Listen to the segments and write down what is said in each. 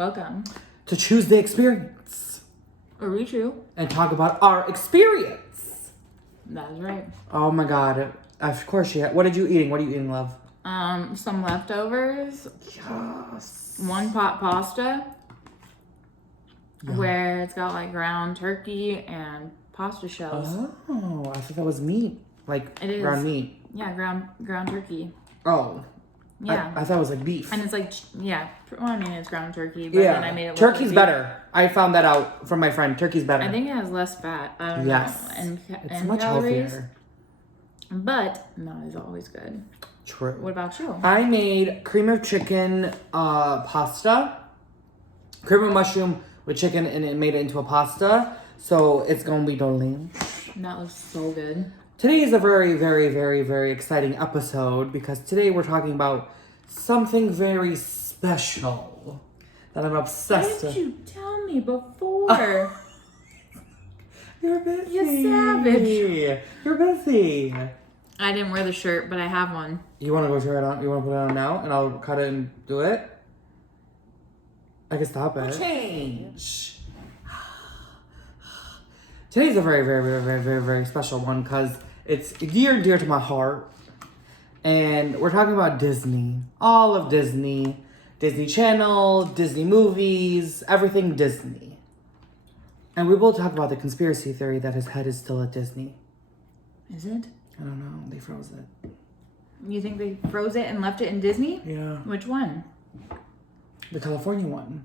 Welcome to Chewsday Experience. Are we true? And talk about our experience. That is right. Oh my god. Of course you had. What are you eating, love? Some leftovers. Yes. One pot pasta. Yeah. Where it's got like ground turkey and pasta shells. Oh, I thought that was meat. Like it is. Ground meat. Yeah, ground turkey. Oh. Yeah. I thought it was like beef. And it's like, yeah. Well, I mean, it's ground turkey, but then I made it Turkey's like better. I found that out from my friend. Turkey's better. I think it has less fat. I don't know. It's and much calories, healthier. But not as always good. True. What about you? I made cream of chicken pasta. Cream of mushroom with chicken, and it made it into a pasta. So it's going to be delicious. That looks so good. Today is a very, very, very, very exciting episode because today we're talking about something very special that I'm obsessed with. Why didn't you tell me before? You're busy. You savage. You're busy. I didn't wear the shirt, but I have one. You want to go try it on? You want to put it on now? And I'll cut it and do it? I can stop it. Change. Today's a very, very, very, very, very, very special one because it's dear and dear to my heart. And we're talking about Disney. All of Disney. Disney Channel, Disney movies, everything Disney. And we will talk about the conspiracy theory that his head is still at Disney. Is it? I don't know. They froze it. You think they froze it and left it in Disney? Yeah. Which one? The California one.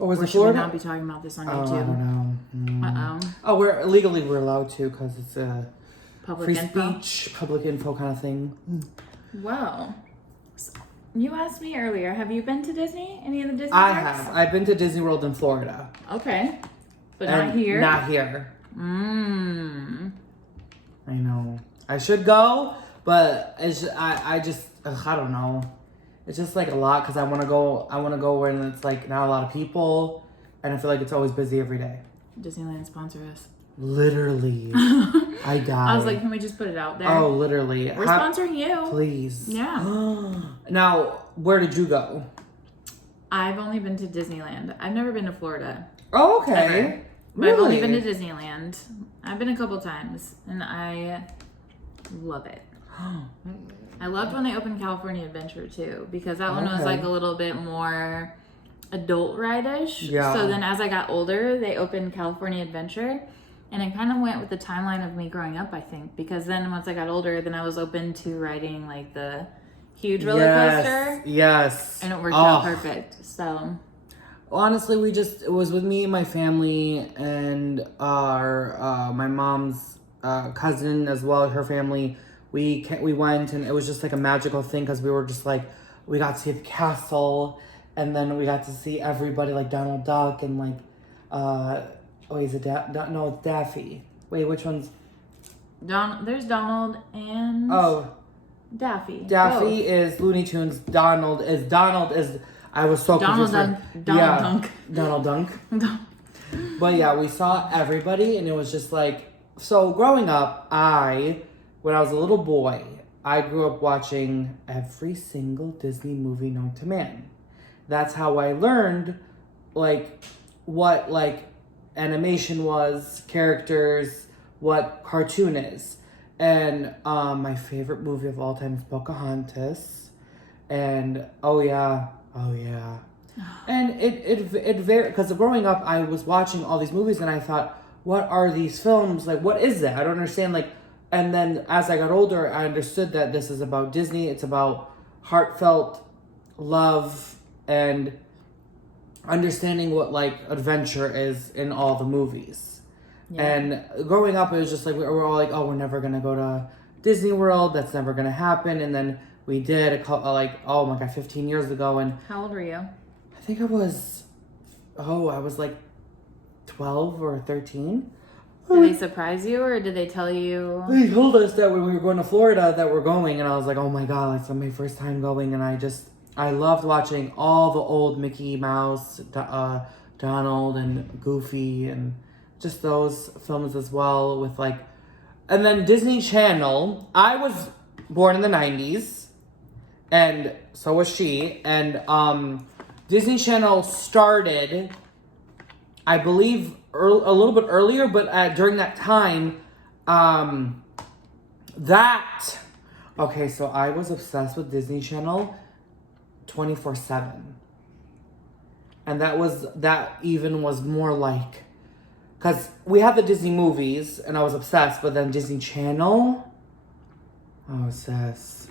Or was or it should Florida? we not be talking about this on YouTube? I don't know. Uh-oh. Oh, we're allowed to because it's a Public free info? speech, public info kind of thing. Well, you asked me earlier, have you been to Disney? Any of the Disney I parks? have. I've been to Disney World in Florida. Okay. But And not here? Not here. I know. I should go, but I just I don't know. It's just like a lot because I want to go when it's like not a lot of people, and I feel like it's always busy every day. Disneyland sponsor us. Literally. I died. I was like, can we just put it out there? Oh, literally. We're sponsoring you. Please. Yeah. Now, where did you go? I've only been to Disneyland. I've never been to Florida. Oh, okay. Ever. But I've only been to Disneyland. I've been a couple times, and I love it. I loved when they opened California Adventure, too, because that one was like a little bit more adult ride-ish. Yeah. So then as I got older, they opened California Adventure, and it kind of went with the timeline of me growing up, I think, because then once I got older, then I was open to riding like the huge roller coaster. Yes. And it worked out perfect. So honestly, it was with me and my family and my mom's cousin as well, her family. We went, and it was just like a magical thing because we were just like, we got to see the castle, and then we got to see everybody like Donald Duck and like, is it no, it's Daffy. Wait, which one's? There's Donald and Daffy. Daffy is Looney Tunes. Donald is. I was so confused. Donald Dunk. But yeah, we saw everybody, and it was just like, so growing up, when I was a little boy, I grew up watching every single Disney movie known to man. That's how I learned, like, what, like, animation was, characters, what cartoon is. And my favorite movie of all time is Pocahontas. And, oh yeah. And it varied, because growing up, I was watching all these movies, and I thought, what are these films? Like, what is that? I don't understand, like, and then as I got older, I understood that this is about Disney. It's about heartfelt love and understanding what, like, adventure is in all the movies. Yeah. And growing up, it was just like, we were all like, oh, we're never going to go to Disney World. That's never going to happen. And then we did, 15 years ago. And how old were you? I think I was like 12 or 13. Did they surprise you, or did they tell you? They told us that when we were going to Florida that we're going, and I was like, oh my god, it's my first time going, and I loved watching all the old Mickey Mouse, Donald, and Goofy, and just those films as well with like, and then Disney Channel. I was born in the 90s, and so was she, and Disney Channel started, I believe, a little bit earlier, but during that time, okay, so I was obsessed with Disney Channel 24/7. And that even was more like, because we had the Disney movies, and I was obsessed, but then Disney Channel, I was obsessed.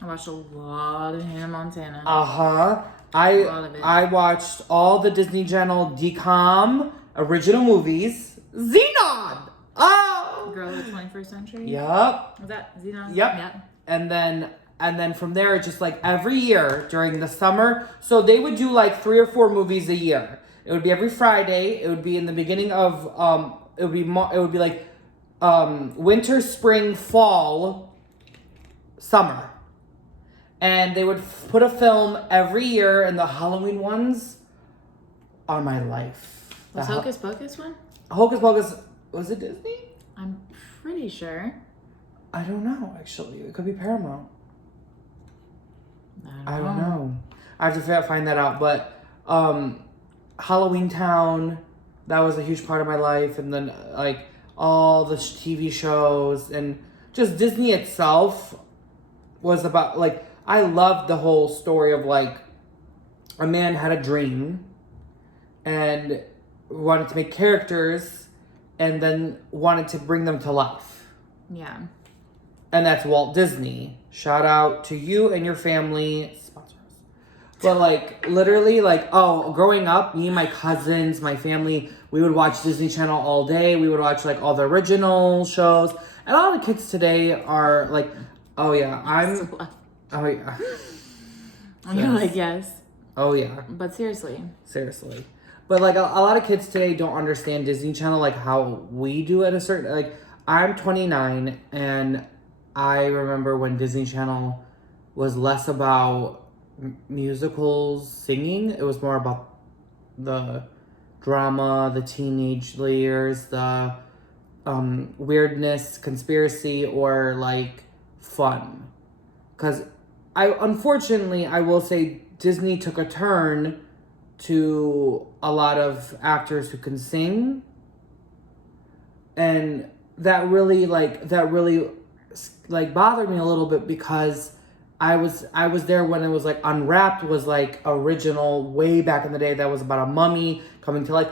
I watched a lot of Hannah Montana. Uh-huh. I watched all the Disney Channel DCOM original movies. Xenon! Oh! Girl of the 21st Century? Yup. Was that Xenon? Yep. And then from there, just like every year during the summer. So they would do like 3 or 4 movies a year. It would be every Friday. It would be in the beginning of, it would be like winter, spring, fall, summer. And they would put a film every year, and the Halloween ones are my life. Was Hocus Pocus one? Hocus Pocus, was it Disney? I'm pretty sure. I don't know, actually. It could be Paramount. I don't know. I have to find that out. But Halloween Town, that was a huge part of my life. And then like all the TV shows and just Disney itself was about like, I loved the whole story of like a man had a dream and wanted to make characters and then wanted to bring them to life. Yeah. And that's Walt Disney. Shout out to you and your family. Sponsors. But like literally like, growing up, me and my cousins, my family, we would watch Disney Channel all day. We would watch like all the original shows. And a lot of kids today are like, oh yeah, oh yeah. And you're like, yes. Oh yeah. But seriously. But like a lot of kids today don't understand Disney Channel like how we do at a certain, like I'm 29 and I remember when Disney Channel was less about musicals, singing. It was more about the drama, the teenage years, the weirdness, conspiracy, or like fun. Because unfortunately, I will say Disney took a turn to a lot of actors who can sing. And that really bothered me a little bit because I was there when it was like Unwrapped was like original way back in the day that was about a mummy coming to life.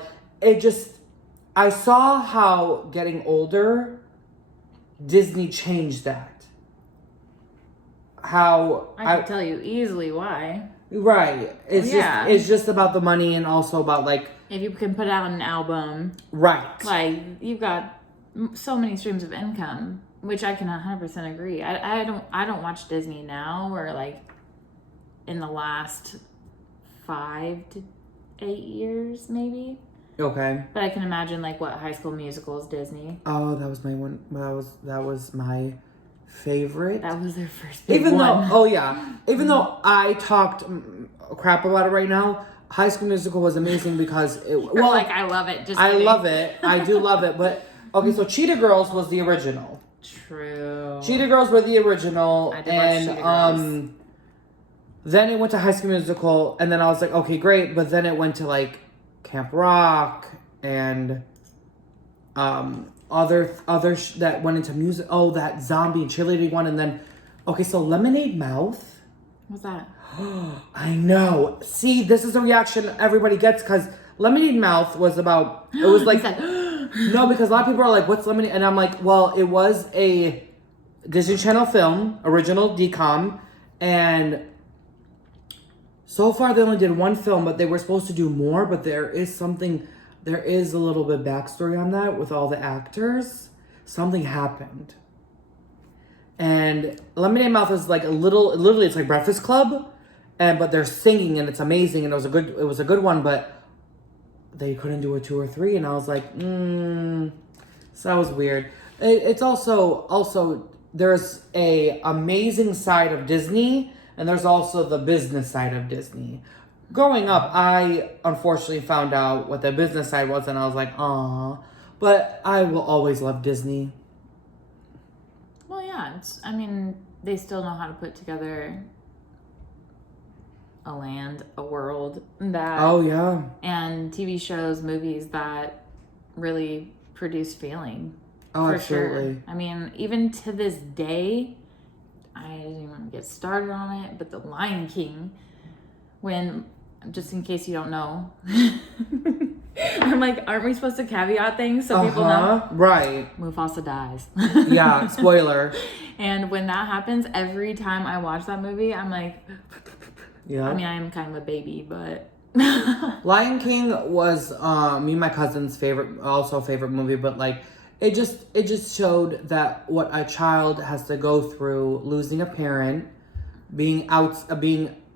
I saw how getting older, Disney changed that. How I can tell you easily why. Right. It's just about the money and also about like if you can put out an album. Right. Like you've got so many streams of income, which I can 100% agree. I don't watch Disney now or like in the last 5 to 8 years maybe. Okay. But I can imagine like what High School Musical is Disney. Oh, that was my one. That was my favorite. That was their first big one. Even though I talked crap about it right now, High School Musical was amazing because I love it. I love it. I do love it. But okay, so Cheetah Girls was the original. True. Cheetah Girls were the original, I did watch Cheetah Girls. Then it went to High School Musical, and then I was like, okay, great. But then it went to like Camp Rock and other that went into music. Oh, that zombie and cheerleading one, and then so Lemonade Mouth. What's that? I know. See, this is the reaction everybody gets because Lemonade Mouth was about. It was like no, because a lot of people are like, "What's Lemonade?" And I'm like, "Well, it was a Disney Channel film, original DCOM, and so far they only did one film, but they were supposed to do more. But there is a little bit backstory on that with all the actors. Something happened, and Lemonade Mouth is like literally, it's like Breakfast Club, but they're singing and it's amazing, and it was a good one, but they couldn't do a 2 or 3, and I was like, so that was weird. It's also there's a amazing side of Disney, and there's also the business side of Disney. Growing up, I unfortunately found out what the business side was, and I was like, "Aw," but I will always love Disney. Well, yeah, they still know how to put together a land, a world that. Oh yeah. And TV shows, movies that really produce feeling. Oh, for absolutely. Sure. I mean, even to this day, I didn't even get started on it, but The Lion King, when, just in case you don't know, I'm like, aren't we supposed to caveat things so people know? Right. Mufasa dies. Yeah, spoiler. And when that happens, every time I watch that movie, I'm like, yeah. I mean, I am kind of a baby, but. Lion King was me and my cousin's favorite movie, but like, it just showed that what a child has to go through, losing a parent, being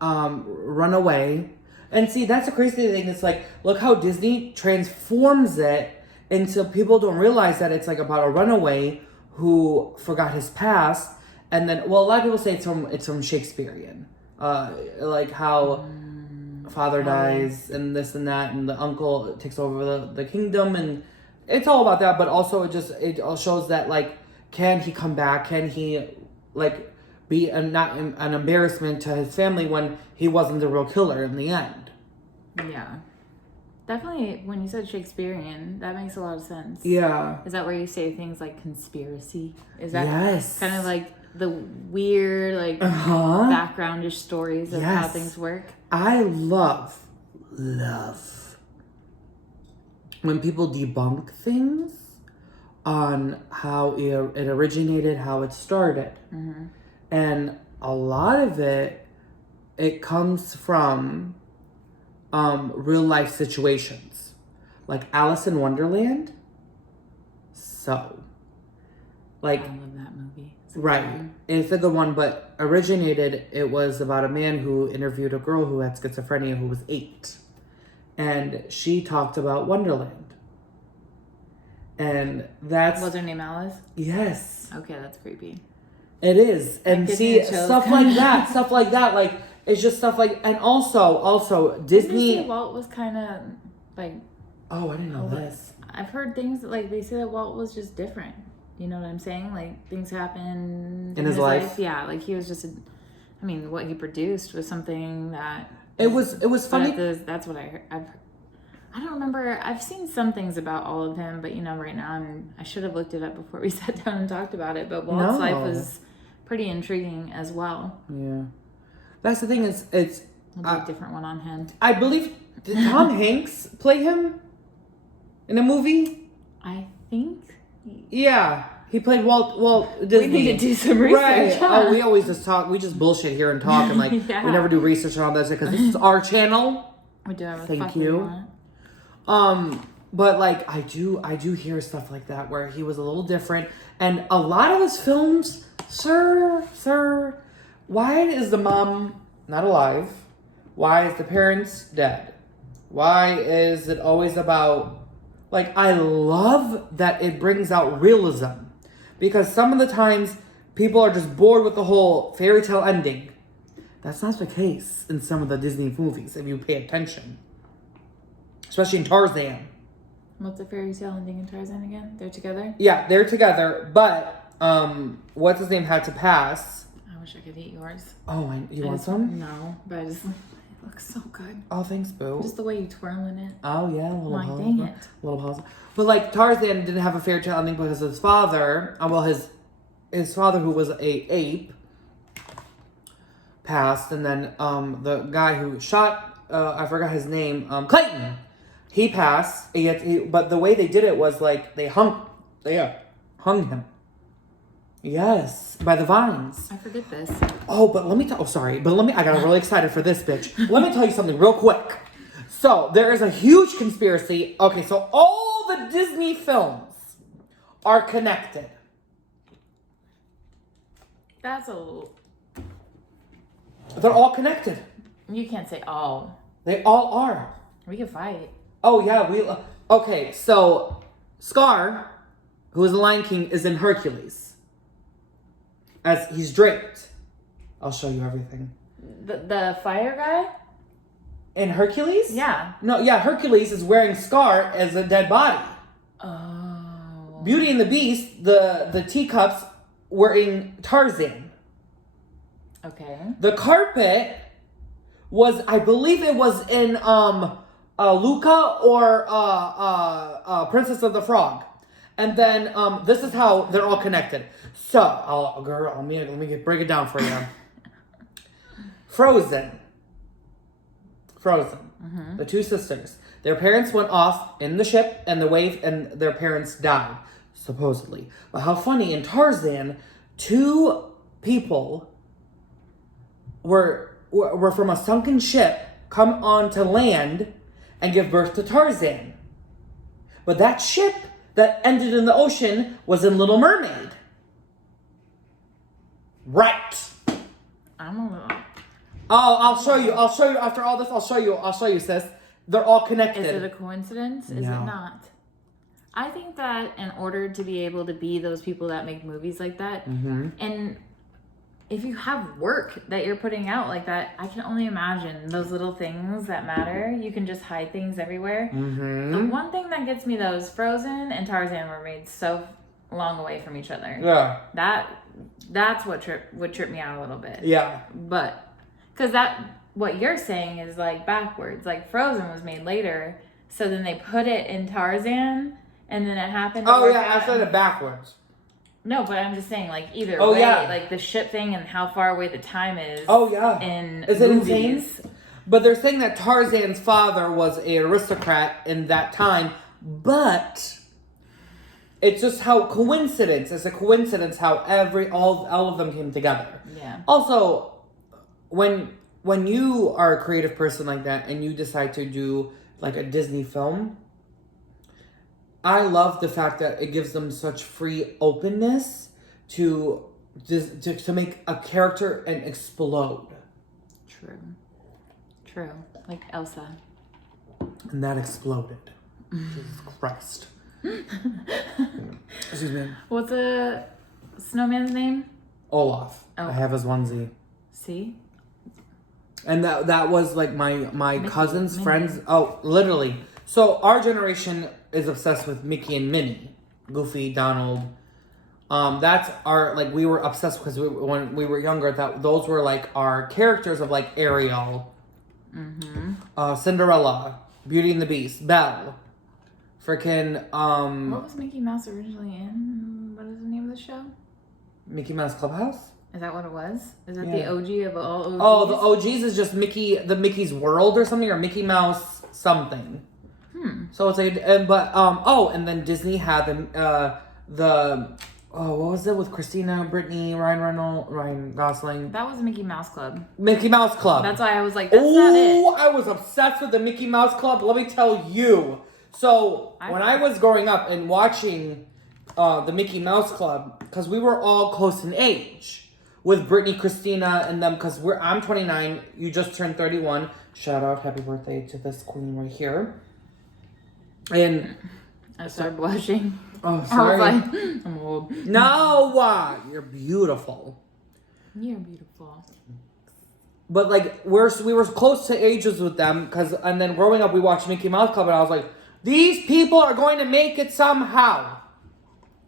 run away. And see, that's the crazy thing. It's like, look how Disney transforms it into, people don't realize that it's like about a runaway who forgot his past. And then, well, a lot of people say it's from Shakespearean. Like how father dies and this and that, and the uncle takes over the kingdom, and it's all about that. But also it all shows that, like, can he come back? Can he, like, be not an embarrassment to his family when he wasn't the real killer in the end? Yeah. Definitely, when you said Shakespearean, that makes a lot of sense. Yeah. Is that where you say things like conspiracy? Is that yes. kind of like the weird, like, backgroundish stories of how things work? I love when people debunk things on how it originated, how it started. Mm-hmm. And a lot of it comes from real life situations. Like Alice in Wonderland. So, like, I love that movie. Right. It's a good one, but it was about a man who interviewed a girl who had schizophrenia who was 8. And she talked about Wonderland. And that's... Was her name Alice? Yes. Okay, that's creepy. It is. And see, stuff like that, like, it's just stuff like... And also, Disney... Did you say Walt was kind of, like... Oh, I didn't know this. I've heard things, like, they say that Walt was just different. You know what I'm saying? Like, things happened in his life. Yeah, like, he was just what he produced was something that... It was funny. That's what I heard. I don't remember. I've seen some things about all of him, but, right now I should have looked it up before we sat down and talked about it. But Walt's life was pretty intriguing as well. Yeah. That's the thing is, it's... a different one on him. I believe... Did Tom Hanks play him in a movie? I think... Yeah, he played Walt Disney. We need to do some research. Right. Huh? Oh, we always just talk. We just bullshit here and talk, and like we never do research on this because this is our channel. We do have a Thank you. But like I do hear stuff like that where he was a little different, and a lot of his films, sir, why is the mom not alive? Why is the parents dead? Why is it always about... Like, I love that it brings out realism. Because some of the times, people are just bored with the whole fairy tale ending. That's not the case in some of the Disney movies, if you pay attention. Especially in Tarzan. What's the fairy tale ending in Tarzan again? They're together? Yeah, they're together. But, what's his name had to pass. I wish I could eat yours. Oh, you want some? No, but it looks so good. Oh, thanks, boo. Just the way you twirl in it. Oh, yeah. Dang it. Little pause. But, like, Tarzan didn't have a fairy tale ending because his father, his father, who was a ape, passed. And then the guy who shot, I forgot his name, Clayton, he passed. But the way they did it was, like, they hung him. Yes, by the vines. I forget this. Oh, but let me I got really excited for this, bitch. Let me tell you something real quick. So, there is a huge conspiracy. Okay, so all the Disney films are connected. That's a... They're all connected. You can't say all. They all are. We can fight. Oh, yeah, okay, so Scar, who is the Lion King, is in Hercules. As he's draped. I'll show you everything. The fire guy? In Hercules? Yeah. No, yeah, Hercules is wearing Scar as a dead body. Oh. Beauty and the Beast, the teacups, were in Tarzan. Okay. The carpet was, I believe it was in Luca or Princess of the Frog. And then this is how they're all connected. So, let me break it down for you. Frozen. Mm-hmm. The two sisters. Their parents went off in the ship and the wave, and their parents died, supposedly. But how funny, in Tarzan, two people were from a sunken ship, come onto land, and give birth to Tarzan. But that ship that ended in the ocean was in Little Mermaid. Right. I'm a little... Oh, I'll show you after all this. I'll show you, sis. They're all connected. Is it a coincidence? Is it not? I think that in order to be able to be those people that make movies like that, and if you have work that you're putting out like that, I can only imagine those little things that matter. You can just hide things everywhere. The one thing that gets me though is Frozen and Tarzan were made so long away from each other. Yeah. That's what would trip me out a little bit. Yeah. But because what you're saying is like backwards. Like Frozen was made later, so then they put it in Tarzan, and then it happened. Oh yeah, I said it backwards. No, but I'm just saying, like either way, like the ship thing and how far away the time is. Oh yeah. Is it insane? But they're saying that Tarzan's father was an aristocrat in that time, but it's just how coincidence. It's a coincidence how all of them came together. Yeah. Also, when you are a creative person like that and you decide to do like a Disney film, I love the fact that it gives them such free openness to make a character and explode. True. Like Elsa. And that exploded. Jesus Christ. Excuse me. What's a snowman's name? Olaf. Oh. I have his onesie. See? And that was like my cousin's friends. Oh, literally. So our generation is obsessed with Mickey and Minnie, Goofy, Donald. That's our, like, we were obsessed because when we were younger, those were like our characters of like Ariel, Cinderella, Beauty and the Beast, Belle, freaking. What was Mickey Mouse originally in? What is the name of the show? Mickey Mouse Clubhouse. Is that what it was? Is that the OG of all OGs? Oh, the OGs is just Mickey's World or something, or Mickey Mouse something. So it's like, and then Disney had what was it with Christina, Brittany, Ryan Gosling? That was Mickey Mouse Club. Mickey Mouse Club. That's why I was like, that's not it. I was obsessed with the Mickey Mouse Club. Let me tell you. So when I was growing up and watching the Mickey Mouse Club, because we were all close in age with Brittany, Christina, and them, because I'm 29, you just turned 31. Shout out, happy birthday to this queen right here. And I started blushing. Oh, sorry. I was like, I'm old. No, you're beautiful. You're beautiful. But like we were close to ages with them, and then growing up we watched Mickey Mouse Club, and I was like, these people are going to make it somehow.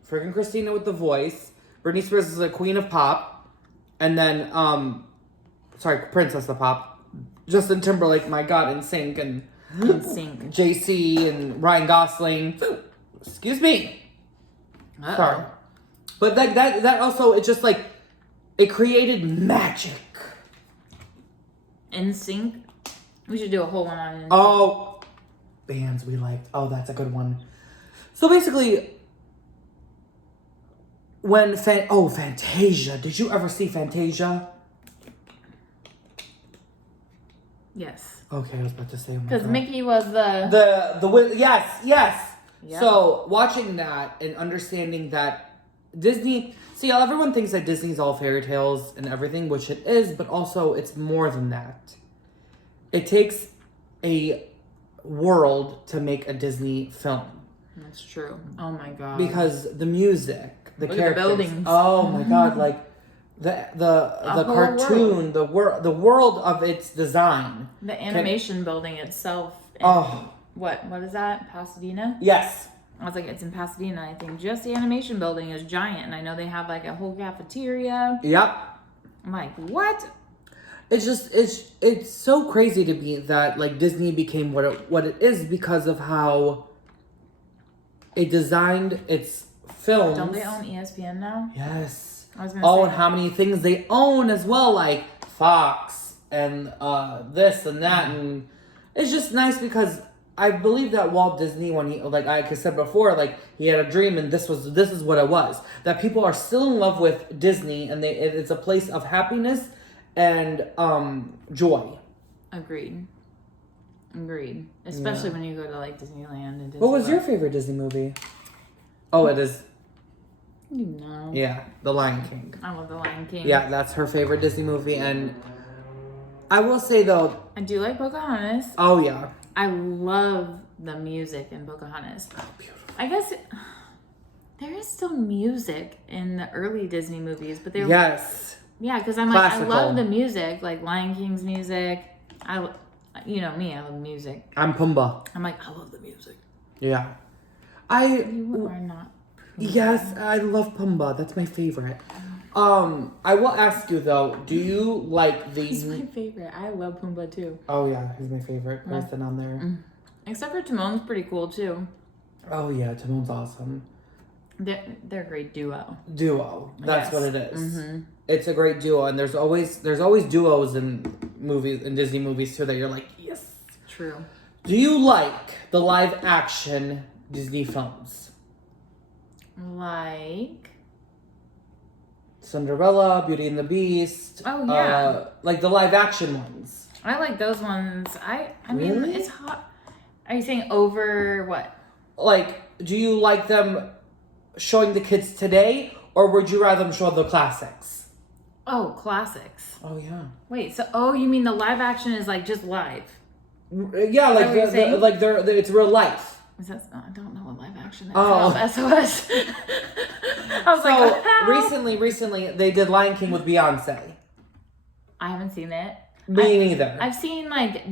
Freaking Christina with the voice. Britney Spears is the queen of pop, and then Princess of Pop. Justin Timberlake, my God, NSYNC and JC and Ryan Gosling. Excuse me. Uh-oh. Sorry. But that also, it just like, it created magic. NSYNC? We should do a whole one on NSYNC. Oh, bands we liked. Oh, that's a good one. So basically, when Fantasia. Did you ever see Fantasia? Yes. Okay, I was about to say. Because Mickey was the yes. Yep. So watching that and understanding that Disney. See, everyone thinks that Disney's all fairy tales and everything, which it is, but also it's more than that. It takes a world to make a Disney film. That's true. Oh my God. Because the music, the Look characters. at the buildings. Oh my God! Like the cartoon, the world of its design, the animation building itself. What is that? Pasadena? Yes. I was like, it's in Pasadena. I think just the animation building is giant, and I know they have like a whole cafeteria. Yep. I'm like, what? it's so crazy to me that like Disney became what it is because of how it designed its films. Don't they own ESPN now? Yes. I was gonna say. And how many things they own as well, like Fox and this and that, and it's just nice because I believe that Walt Disney, when he, like I said before, like he had a dream, and this is what it was. That people are still in love with Disney, and it's a place of happiness and joy. Agreed. Especially when you go to like Disneyland and Disney. What was your favorite Disney movie? Oh, it is. You know. Yeah, The Lion King. I love The Lion King. Yeah, that's her favorite Disney movie, and I will say though, I do like Pocahontas. Oh yeah. I love the music in Pocahontas. Oh, beautiful. I guess there is still music in the early Disney movies, but they're Yes. Yeah, because I'm Classical. like I love the music, like Lion King's music. You know me, I love music. I'm Pumbaa. I'm like I love the music. Yeah. You are not. Yes, I love Pumbaa. That's my favorite. I will ask you though, do you like the... He's my favorite. I love Pumbaa too. Oh yeah, he's my favorite person on there. Except for Timon's pretty cool too. Oh yeah, Timon's awesome. They're a great duo. That's what it is. It's a great duo, and there's always duos in movies, in Disney movies too, that you're like, yes. True. Do you like the live action Disney films? Like Cinderella, Beauty and the Beast. Oh yeah. Like the live action ones. I like those ones. I mean, Really? it's hot. Are you saying over what? Like, do you like them showing the kids today, or would you rather them show the classics? Oh, classics. Oh yeah. Wait, so you mean the live action is like just live? Yeah, like it's real life. Is that, I don't know what live action is. Oh. SOS. I was like, how? recently they did Lion King with Beyonce. I haven't seen it. Me neither. I've seen like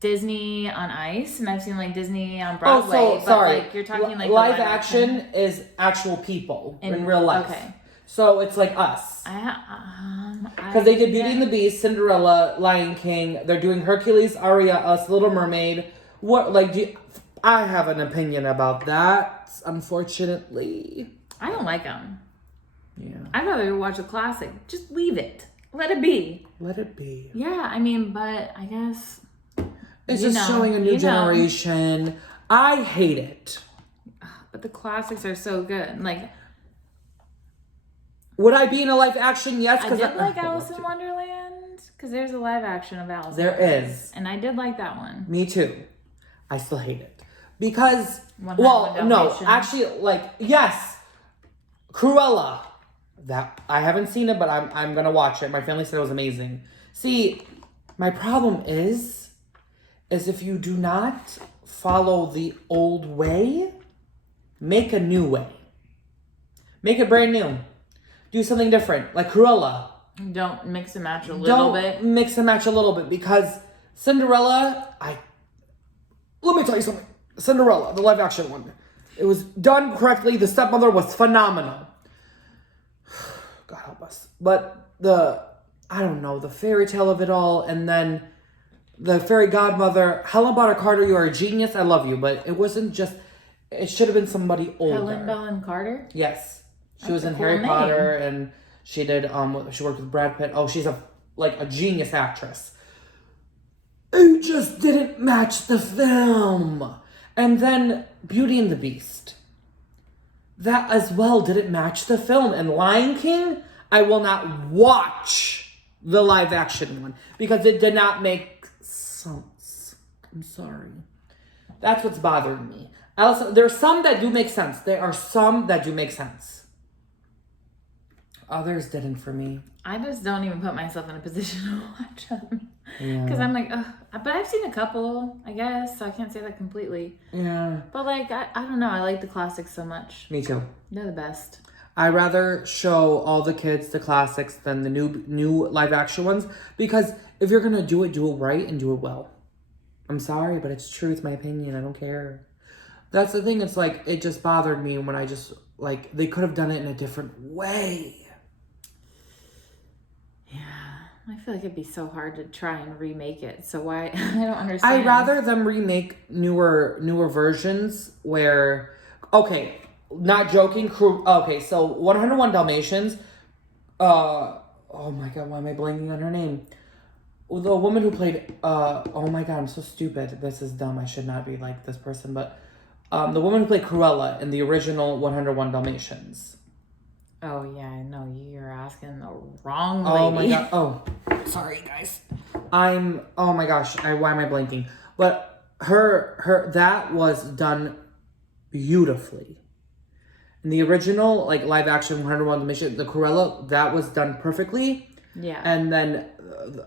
Disney on Ice, and I've seen like Disney on Broadway. Oh, sorry. Like you're talking like live action is actual people in real life. Okay. So it's like us. Because they did Beauty and the Beast, Cinderella, Lion King. They're doing Hercules, Aria, Us, Little Mermaid. What I have an opinion about that, unfortunately. I don't like them. Yeah. I'd rather watch a classic. Just leave it. Let it be. Let it be. Yeah, I mean, but I guess... It's just showing a new generation. I hate it. But the classics are so good. Like... Would I be in a live action? Yes. I did like Alice in Wonderland. Because there's a live action of Alice. There is. And I did like that one. Me too. I still hate it. Because, actually, like, yes, Cruella. That I haven't seen it, but I'm gonna watch it. My family said it was amazing. See, my problem is if you do not follow the old way, make a new way. Make it brand new. Do something different, like Cruella. Don't mix and match a little bit. Mix and match a little bit, because Cinderella, let me tell you something. Cinderella, the live action one. It was done correctly. The stepmother was phenomenal. God help us. But the fairy tale of it all, and then the fairy godmother, Helen Bonham Carter, you are a genius. I love you. But it wasn't just, it should have been somebody older. Helen Bonham Carter? Yes. She was in Harry Potter, and she did, she worked with Brad Pitt. Oh, she's a genius actress. It just didn't match the film. And then Beauty and the Beast. That as well didn't match the film. And Lion King, I will not watch the live action one because it did not make sense. I'm sorry. That's what's bothering me. There's some that do make sense. There are some that do make sense. Others didn't for me. I just don't even put myself in a position to watch them. Because Yeah. I'm like, ugh. But I've seen a couple, I guess, so I can't say that completely. Yeah. But like, I don't know. I like the classics so much. Me too. They're the best. I rather show all the kids the classics than the new live action ones, because if you're gonna do it right and do it well. I'm sorry, but it's true. It's my opinion. I don't care. That's the thing. It's like, it just bothered me when I just, like, they could have done it in a different way. Yeah. I feel like it'd be so hard to try and remake it. So why? I don't understand. I'd rather them remake newer versions where, okay, not joking. Okay, so 101 Dalmatians. Oh my god, why am I blanking on her name? The woman who played. Oh my god, I'm so stupid. This is dumb. I should not be like this person, but the woman who played Cruella in the original 101 Dalmatians. Oh, yeah, I know. You're asking the wrong lady. Oh, my God. Oh, sorry, guys. Oh, my gosh. Why am I blanking? But that was done beautifully. In the original, like, live action 101 Dalmatians, the Cruella, that was done perfectly. Yeah. And then,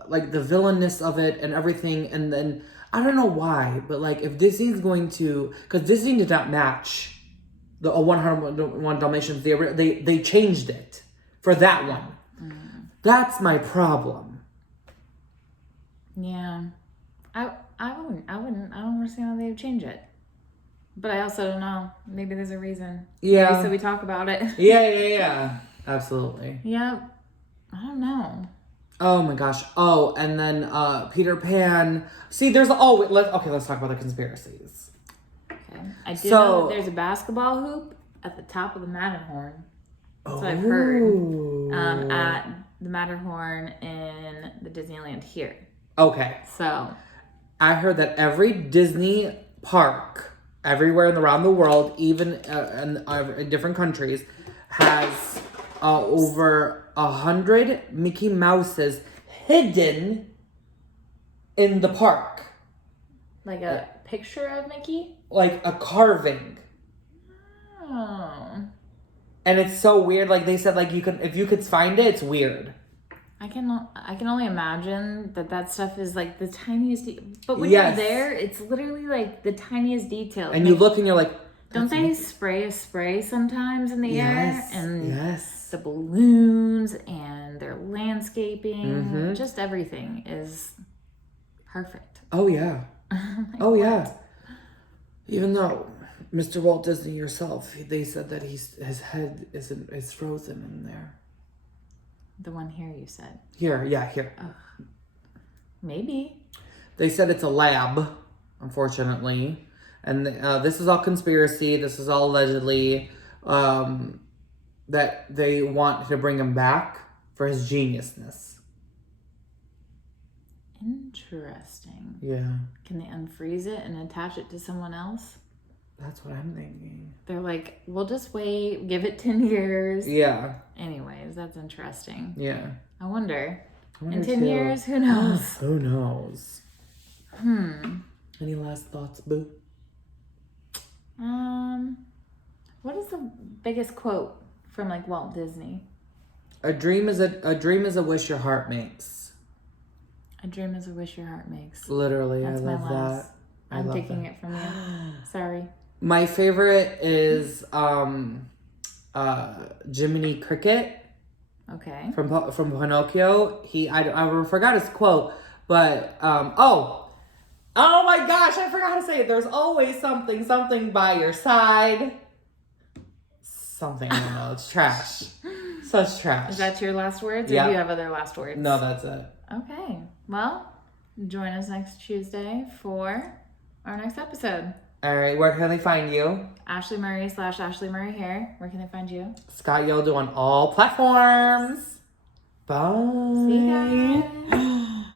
like, the villainness of it and everything. And then, I don't know why, but, like, if Disney's going to... Because Disney did not match... The 101 Dalmatians, they changed it for that one. That's my problem. Yeah. I don't understand how they would change it. But I also don't know. Maybe there's a reason. Yeah. Maybe so we talk about it. Yeah. Absolutely. Yeah. I don't know. Oh my gosh. Oh, and then Peter Pan. See, there's... let's talk about the conspiracies. I do know that there's a basketball hoop at the top of the Matterhorn. That's what I've heard. At the Matterhorn in the Disneyland here. Okay. So I heard that every Disney park, everywhere around the world, even in different countries, has over 100 Mickey Mouses hidden in the park. Like a picture of Mickey? Like a carving. Oh. And it's so weird. Like they said, like if you could find it, it's weird. I can only imagine that stuff is like the tiniest. But when you're there, it's literally like the tiniest detail. And you look and you're like, don't they spray a spray sometimes in the air? And yes. The balloons and their landscaping, just everything is perfect. Oh yeah. Oh yeah. Even though Mr. Walt Disney yourself, they said that his head is frozen in there. The one here, you said. Here. Maybe. They said it's a lab, unfortunately, and this is all conspiracy. This is all allegedly that they want to bring him back for his geniusness. Interesting. Yeah. Can they unfreeze it and attach it to someone else? That's what I'm thinking. They're like, we'll just wait, give it 10 years. Yeah. Anyways, that's interesting. Yeah. I wonder in 10 years, who knows? Who knows? Any last thoughts, boo? What is the biggest quote from like Walt Disney? A dream is a wish your heart makes. A dream is a wish your heart makes. Literally, that's I love that. I'm taking it from you. Sorry. My favorite is Jiminy Cricket. Okay. From Pinocchio. I forgot his quote, but oh my gosh, I forgot to say it. There's always something by your side. Something, I don't know. It's trash. Such trash. Is that your last words, or do you have other last words? No, that's it. Okay. Well, join us next Tuesday for our next episode. All right, where can they find you? Ashley Murray / Ashley Murray Hair. Where can they find you? Scott Yoldo on all platforms. Bye. See you guys.